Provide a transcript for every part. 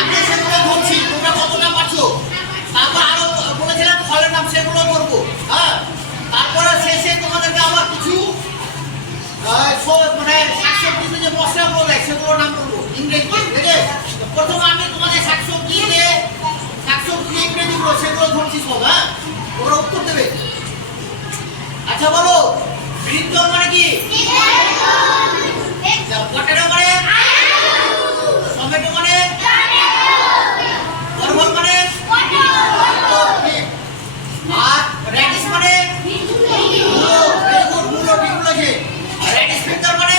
আগে সেগুলো ধরছি, তোমরা কতটা পারছো। তারপর আরো বলেছিলাম ফলের নাম, সেগুলো করবো। হ্যাঁ, তারপরে শেষে তোমাদেরকে আবার কিছু মানে শাকসবজিতে যে মশলাগুলো দেয় সেগুলোর নাম বলবো ইংরেজি। ঠিক আছে, প্রথমে আমি তোমাদের শাকসবজি ইংরেজিগুলো সেগুলো ধরছি সব। হ্যাঁ, ওরা উত্তর দেবে। আচ্ছা বলো, ব্রিঞ্জল মানে কি? পটেটো মানে? টমেটো মানে? পরবল মানে? আর রেডিশ মানে? মূলো, ঠিক বলেছে। রেডিশ ফিঙ্গার মানে?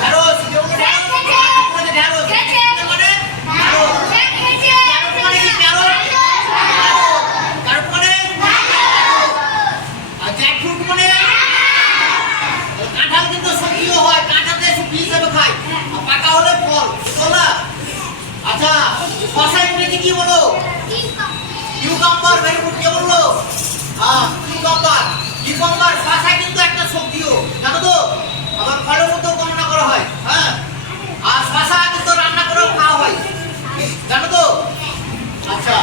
ঢেঁড়স, যেগুলো ঢেঁড়স মানে ঢেঁড়স মানে? ক্যারট মানে কি? ক্যারট মানে? আর জ্যাকফ্রুট মানে? কাঁঠাল কিন্তু সবজিও হয়, কাঁঠাতে সবজি হিসেবে খায়, পাকা হলে ফল। বুঝলো না? আচ্ছা, শসা ইংরেজি কি বলো? কিউকাম্বার। Very good. কে বললো? হ্যাঁ, কিউকাম্বার। শসা কিন্তু একটা সবজিও, জানো তো? আবার ফলের মধ্যেও গণনা করা হয়। হ্যাঁ, আর শসা কিন্তু রান্না করেও খাওয়া হয়, জানো তো? আচ্ছা,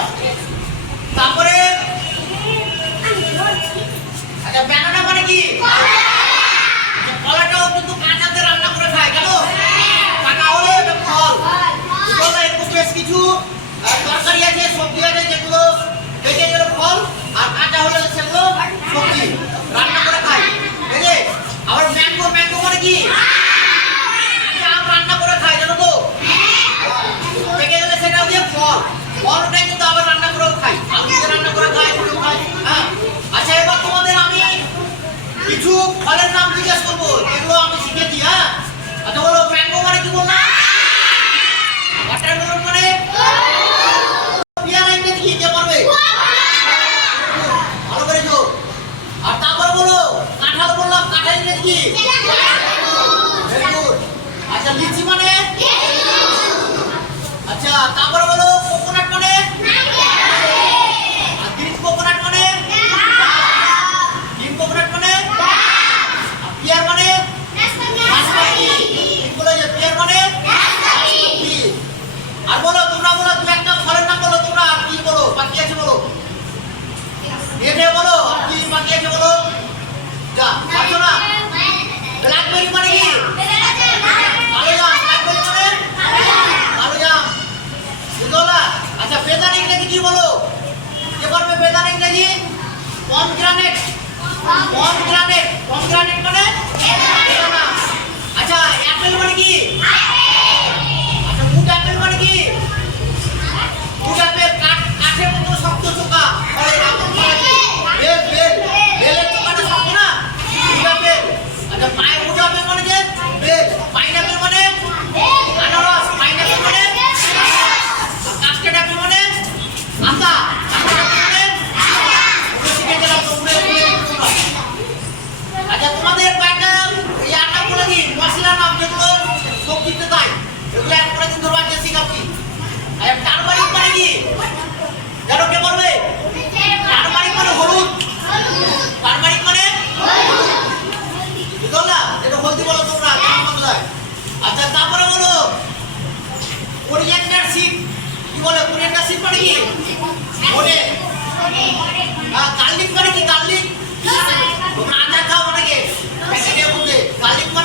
তারপরে আচ্ছা, ব্যানানা মানে কি? কলাটাও কিন্তু কাঁচাতে রান্না করে খায়, জানো? পাকা হলে এটা ফল। বুঝলো না? এরকম বেশ কিছু তরকারি আছে, সবজি আছে, যেগুলো পেকে গেলে ফল, আর কাঁচা হলে সেগুলো সবজি, রান্না করে খায়। ঠিক আছে, আবার ম্যাঙ্গো মানে কি? কাঁচা আম রান্না করে খায়, জানো তো? পেকে গেলে সেটা দিয়ে ফলটাই কিন্তু আবার রান্না করেও খাই, আলু দিয়ে রান্না করে খাই, খাই। হ্যাঁ, আচ্ছা, এবার তোমাদের আমি কিছু ফলের নাম জিজ্ঞেস করবো, এগুলো আমি শিখেছি। হ্যাঁ, আচ্ছা বলো, ম্যাঙ্গো মানে কি বললাম? ওয়াটারমেলন মানে? পেয়ারা ইংরেজি কি? কে পারবে? ভালো করেছো। আর তারপর বলো, কাঁঠাল বললাম, কাঁঠাল ইংরেজি কি? Very good. আচ্ছা, লিচি মানে? আচ্ছা, তারপর বলো, কোকোনাট মানে? আর গ্রিন কোকোনাট মানে? গ্রিন কোকোনাট মানে? আর পিয়ার মানে? নাশপাতি। ঠিক বলেছো, পিয়ার মানে? নাশপাতি। আর বলো, তোমরা বলো, তুমি একটা ফলের নাম বলো, তোমরা আর কি বলো বাকি আছে বলো, এটা বলো, আর কি বাকি আছে বলো। যা, পারছো না? ব্ল্যাকবেরি মানে কি? কালো জাম। ব্ল্যাকবেরি মানে? কালো জাম। বুঝলো না? আচ্ছা, বেদানা ইংরেজি কি বলো? কে পারবে বেদানা ইংরেজি? পমগ্রানেট। পমগ্রানেট মানে? বেদানা। আচ্ছা, অ্যাপেল মানে কি? আচ্ছা, মুড অ্যাপেল মানে কি? মুড অ্যাপেল কাঠের মতো শক্ত চোখা। বেলের চোখাটা শক্ত না? Wood apple. আচ্ছা, মুড অ্যাপেল মানে কি? বেল। পাইনাপেল মানে? আনারস। পাইনাপেল মানে? কাস্টার্ড অ্যাপেল মানে? আতা। কাস্টার্ড অ্যাপেল মানে? শিখে গেলাম তো। আচ্ছা, তোমাদের কয়েকটা নাম বলে দিই, মশলার নাম, যেগুলো সবজিতে দেয়, এগুলো এক করে দিন ধরো আজকে শিখাচ্ছি। টারমারিক মানে কি? জানো কে বলবে? টারমারিক মানে হলুদ। টারমারিক মানে? বুঝলো না? এটা হলদি বলো তোমরা বাংলায়। আচ্ছা, তারপরে বলো, কোরিয়ান্ডার সিড কি বলে? কোরিয়ান্ডার সিড মানে কি? ধনে। গার্লিক মানে কি? গার্লিক তোমরা আচার খাও অনেকে প্যাকেটের মধ্যে। গার্লিক মানে